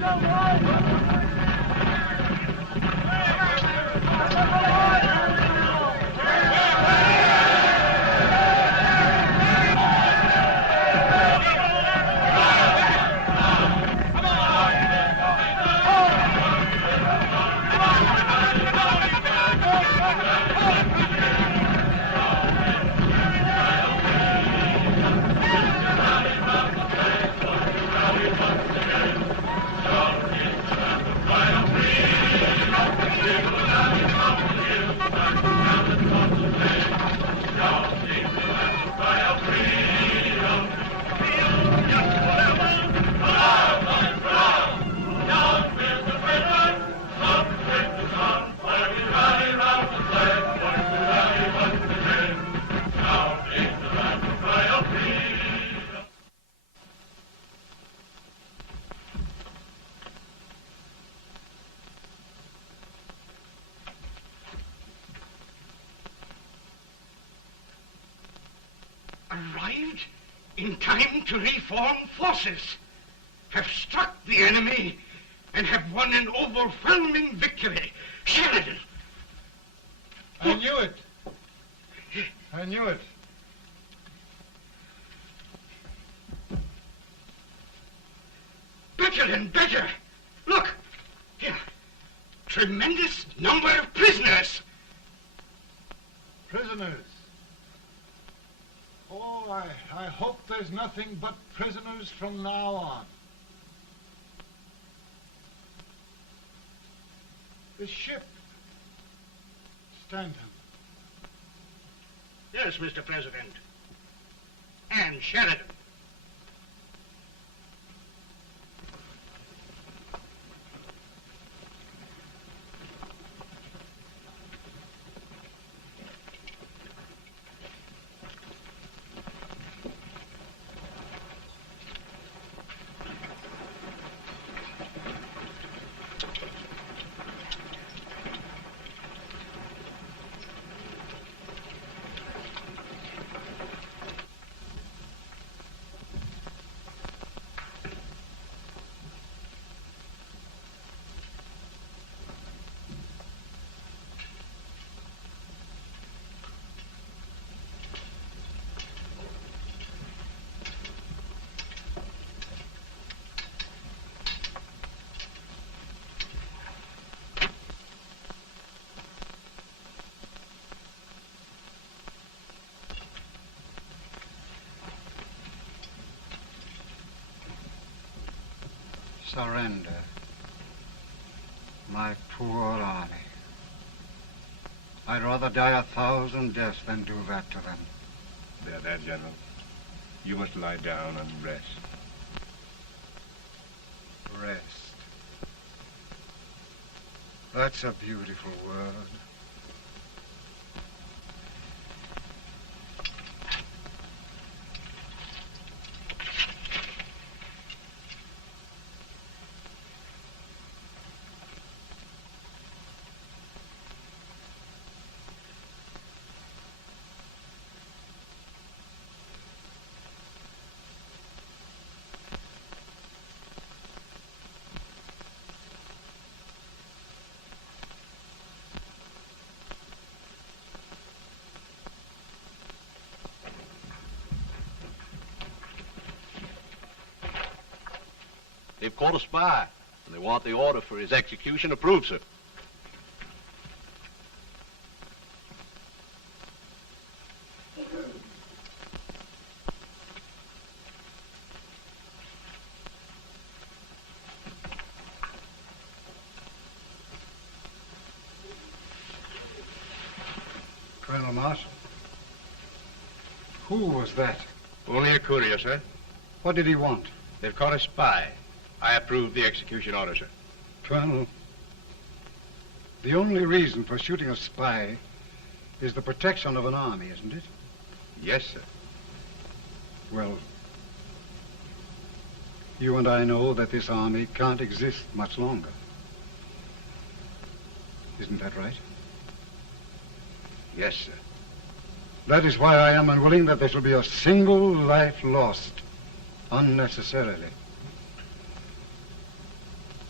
Arrived in time to reform forces, have struck the enemy, and have won an overwhelming victory. Sheridan! I knew it. I knew it. Better and better. Look, here. Tremendous number of prisoners. Prisoners. Oh, I hope there's nothing but prisoners from now on. The ship. Stanton. Yes, Mr. President. And Sheridan. Surrender. My poor army. I'd rather die 1,000 deaths than do that to them. There, General. You must lie down and rest. Rest. That's a beautiful word. They've caught a spy, and they want the order for his execution approved, sir. Colonel Marshall. Who was that? Only a courier, sir. What did he want? They've caught a spy. I approve the execution order, sir. Colonel, the only reason for shooting a spy is the protection of an army, isn't it? Yes, sir. Well, you and I know that this army can't exist much longer. Isn't that right? Yes, sir. That is why I am unwilling that there shall be a single life lost unnecessarily.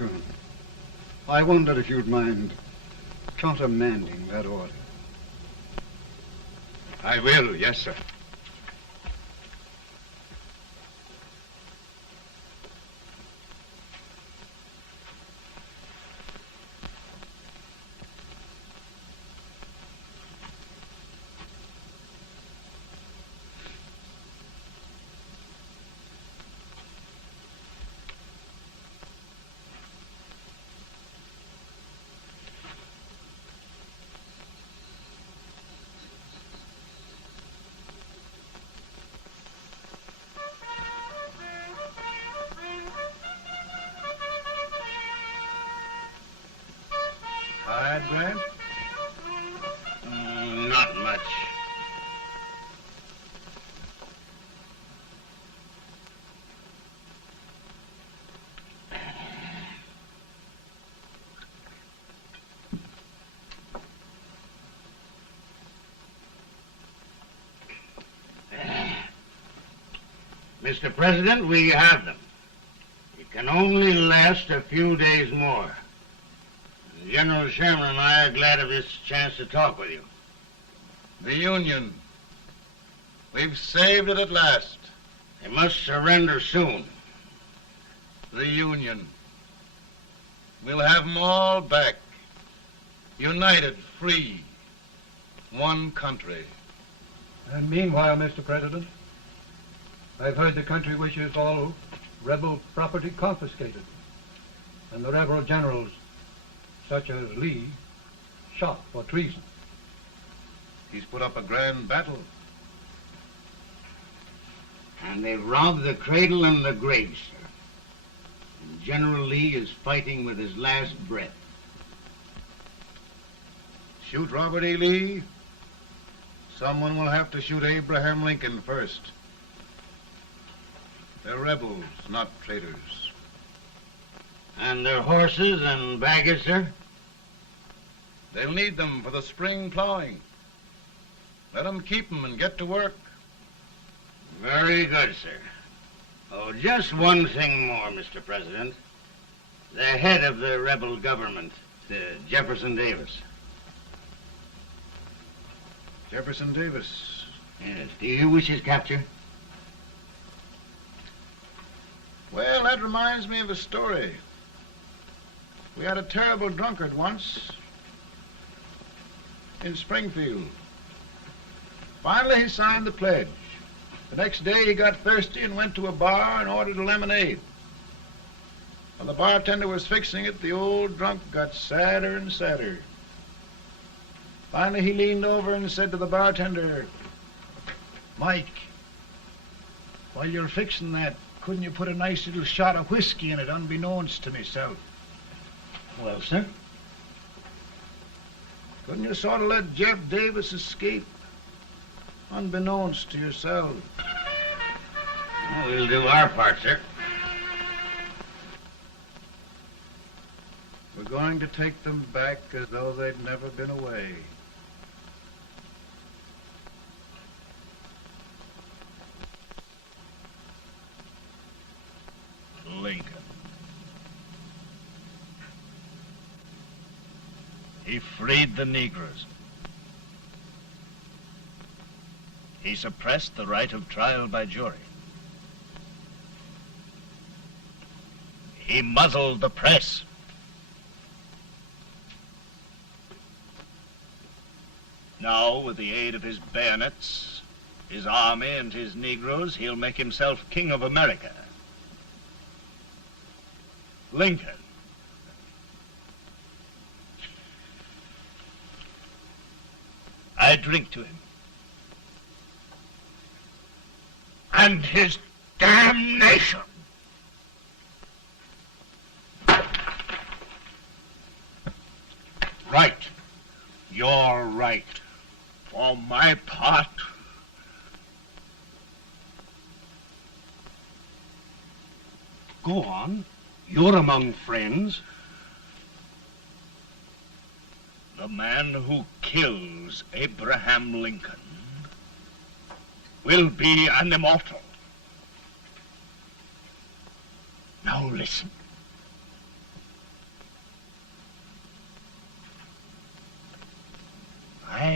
Sherman. I wondered if you'd mind countermanding that order. I will, yes, sir. Tired, Grant? Not much. Mr. President, we have them. It can only last a few days more. General Sherman and I are glad of this chance to talk with you. The Union. We've saved it at last. They must surrender soon. The Union. We'll have them all back. United, free. One country. And meanwhile, Mr. President, I've heard the country wishes all rebel property confiscated, and the rebel generals, such as Lee, shot for treason. He's put up a grand battle. And they've robbed the cradle and the grave, sir. And General Lee is fighting with his last breath. Shoot Robert E. Lee? Someone will have to shoot Abraham Lincoln first. They're rebels, not traitors. And their horses and baggage, sir? They'll need them for the spring plowing. Let them keep them and get to work. Very good, sir. Oh, just one thing more, Mr. President. The head of the rebel government, Jefferson Davis. Jefferson Davis? Yes. Do you wish his capture? Well, that reminds me of a story. We had a terrible drunkard once in Springfield. Finally, he signed the pledge. The next day, he got thirsty and went to a bar and ordered a lemonade. While the bartender was fixing it, the old drunk got sadder and sadder. Finally, he leaned over and said to the bartender, "Mike, while you're fixing that, couldn't you put a nice little shot of whiskey in it, unbeknownst to myself?" Well, sir? Couldn't you sort of let Jeff Davis escape, unbeknownst to yourself? Well, we'll do our part, sir. We're going to take them back as though they'd never been away. Lincoln. He freed the Negroes. He suppressed the right of trial by jury. He muzzled the press. Now, with the aid of his bayonets, his army, and his Negroes, he'll make himself king of America. Lincoln. I drink to him. And his damnation. Right. You're right. For my part, Go on. You're among friends. the man who kills Abraham Lincoln will be an immortal. Now listen.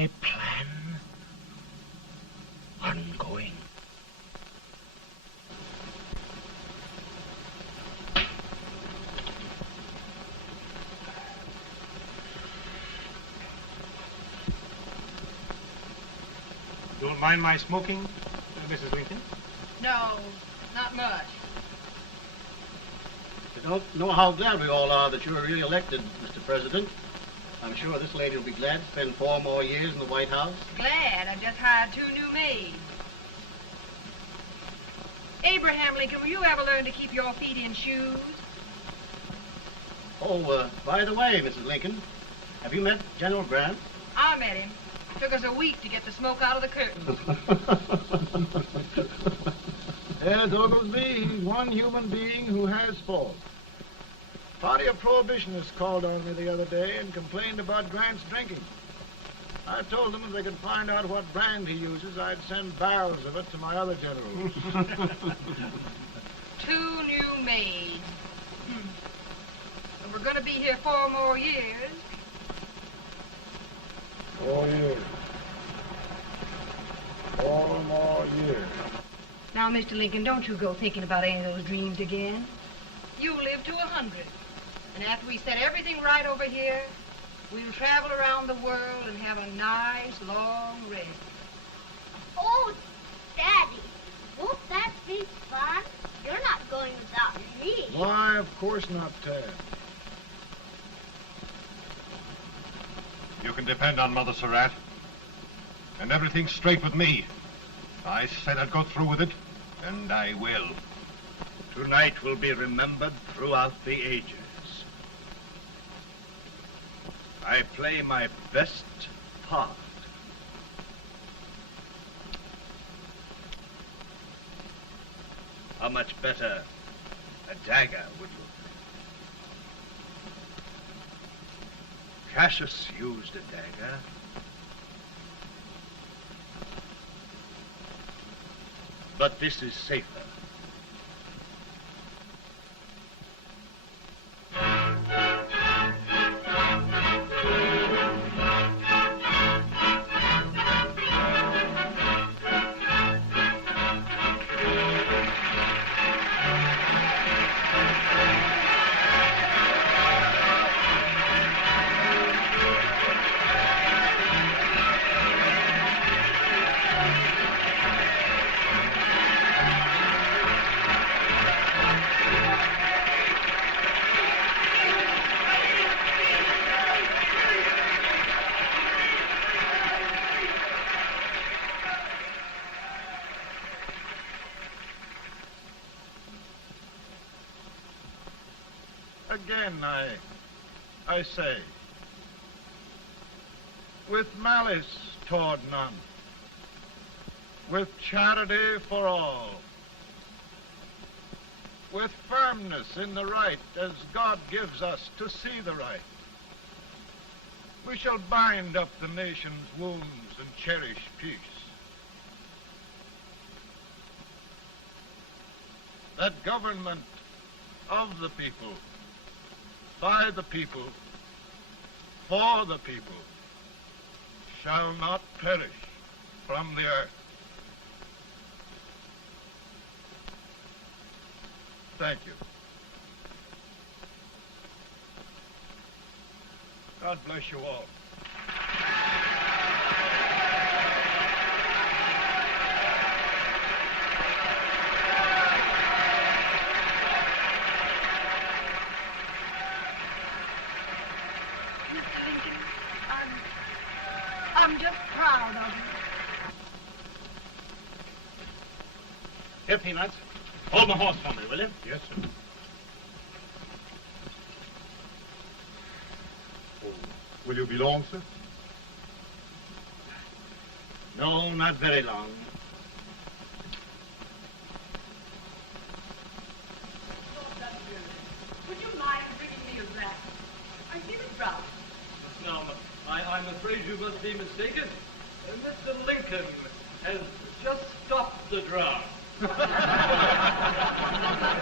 my plan ongoing. Don't mind my smoking, Mrs. Lincoln? No, not much. You don't know how glad we all are that you're re-elected, Mr. President. I'm sure this lady will be glad to spend 4 more years in the White House. Glad. I've just hired 2 new maids. Abraham Lincoln, will you ever learn to keep your feet in shoes? Oh, by the way, Mrs. Lincoln, have you met General Grant? I met him. Took us a week to get the smoke out of the curtains. Yes, Oglesby, he's one human being who has faults. Party of Prohibitionists called on me the other day and complained about Grant's drinking. I told them if they could find out what brand he uses, I'd send barrels of it to my other generals. 2 new maids. And we're going to be here 4 more years. 4 years. 4 more years. Now, Mr. Lincoln, don't you go thinking about any of those dreams again. You live to 100. And after we set everything right over here, we'll travel around the world and have a nice, long rest. Oh, Daddy, won't that be fun? You're not going without me. Why, of course not, Tad. You can depend on Mother Surratt. And everything's straight with me. I said I'd go through with it, and I will. Tonight will be remembered throughout the ages. I play my best part. How much better a dagger would look? Cassius used a dagger. But this is safer. Again, I say, with malice toward none, with charity for all, with firmness in the right as God gives us to see the right, we shall bind up the nation's wounds and cherish peace. That government of the people, by the people, for the people, shall not perish from the earth. Thank you. God bless you all. I'm just proud of you. Here, Peanuts. Hold my horse for me, will you? Yes, sir. Oh, will you be long, sir? No, not very long. Would you mind bringing me a glass? I feel it brown. Now, I'm afraid you must be mistaken. Mr. Lincoln has just stopped the draft.